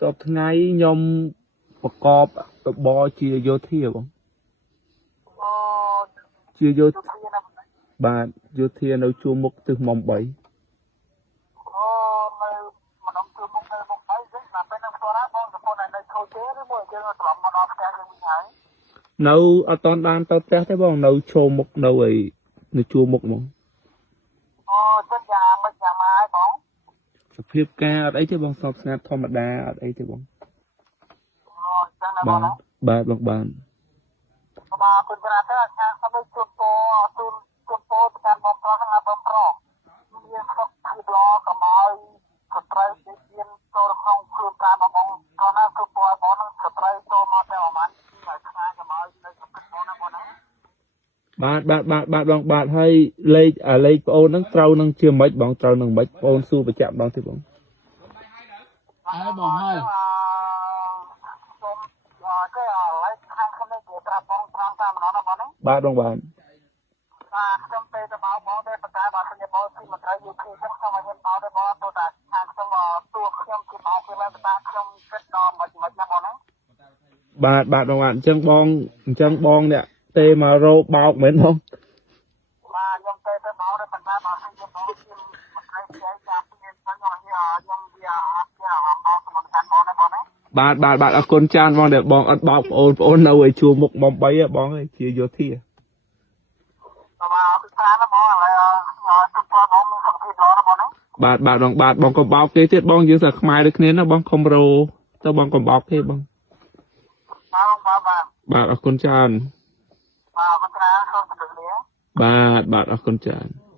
សពថ្ងៃខ្ញុំប្រកបរបរជាយោធាបងជាយោបាទយោធានៅជួរមុខទិសមុំ3នៅម្ដងជួរមុខនៅមុខ3វិញតែពេលនឹងស្គាល់បងប្រពន្ធនៅខូចទេឬមួយយើងត្រឡប់មកដល់ផ្ទះយើងវិញហើយនៅអត់តាន់បានទៅផ្ទះទេបងនៅឈោមុខនៅឯនៅជួរមុខហ្មងចឹងយ៉ាងម៉េចយ៉ាងម៉ាហើយបងសភាពការអត់អីទេបងស្ងប់ស្ងាត់ធម្មតាអត់អីទេបងចឹងណាបងណាបាទបងបានបាទគុណច្រើនទៅខាងខ្ញុំជួបពោជួបពោប្រកាន់បងប្រុសហ្នឹងបងប្រុសមានសុខភាពល្អកុំឲ្យស្ត្រីជាមានចូលក្នុងខ្លួនការបងព្រោះណាគឺពោឲ្យបងនឹងស្ត្រីចូលមកតែប្រហែលថ្ងៃកុំឲ្យនៅក្នុងបងណាបងណាបាទបងបាទហើយលេខប្អូនហ្នឹងត្រូវនឹងជាម៉េចបងត្រូវនឹងម៉េចប្អូនសួរបញ្ជាក់ម្ដងទៀតបងហើយបងហើយសូមគេលេខខាងខ្ញុំគេប្រាប់បងត្រង់តាមម្ដងណាបងណាបាទបងបាទខ្ញុំទៅបងទៅបកកាយបាទខ្ញុំបងទីមន្ត្រីយូធីខ្ញុំខ្ញុំឲ្យខ្ញុំទៅបងទៅតែខាងខ្ញុំសួរខ្ញុំគឺបងគេឡើងតាខ្ញុំគិតដល់មិនណាបងណាបាទបងបាទអញ្ចឹងបងអ្នកទេមករោបោកមែនបងបាទខ្ញុំទៅបងទៅបកកាយបាទខ្ញុំបងទីមន្ត្រីជាចាប់ខ្ញុំទៅខ្ញុំវាអត់ជាបងសម្រាប់បងណាបងណាបាទអរគុណចានបងដែលបងអត់បោកប្អូននៅឯជួរមុខមុំ3ហ៎បងឯងជាយោធាបាទគឺថាណាបងឥឡូវទៅធ្វើបងមានសុខភាពល្អណាបងណាបាទបងកុំបោកគេទៀតបងយើងសាខ្មែរដូចគ្នាណាបងខំរោទៅបងកុំបោកគេបងបាទអរគុណច្រើនបាទអរគុណច្រើនសូមជម្រាបលាបាទអរគុណច្រើន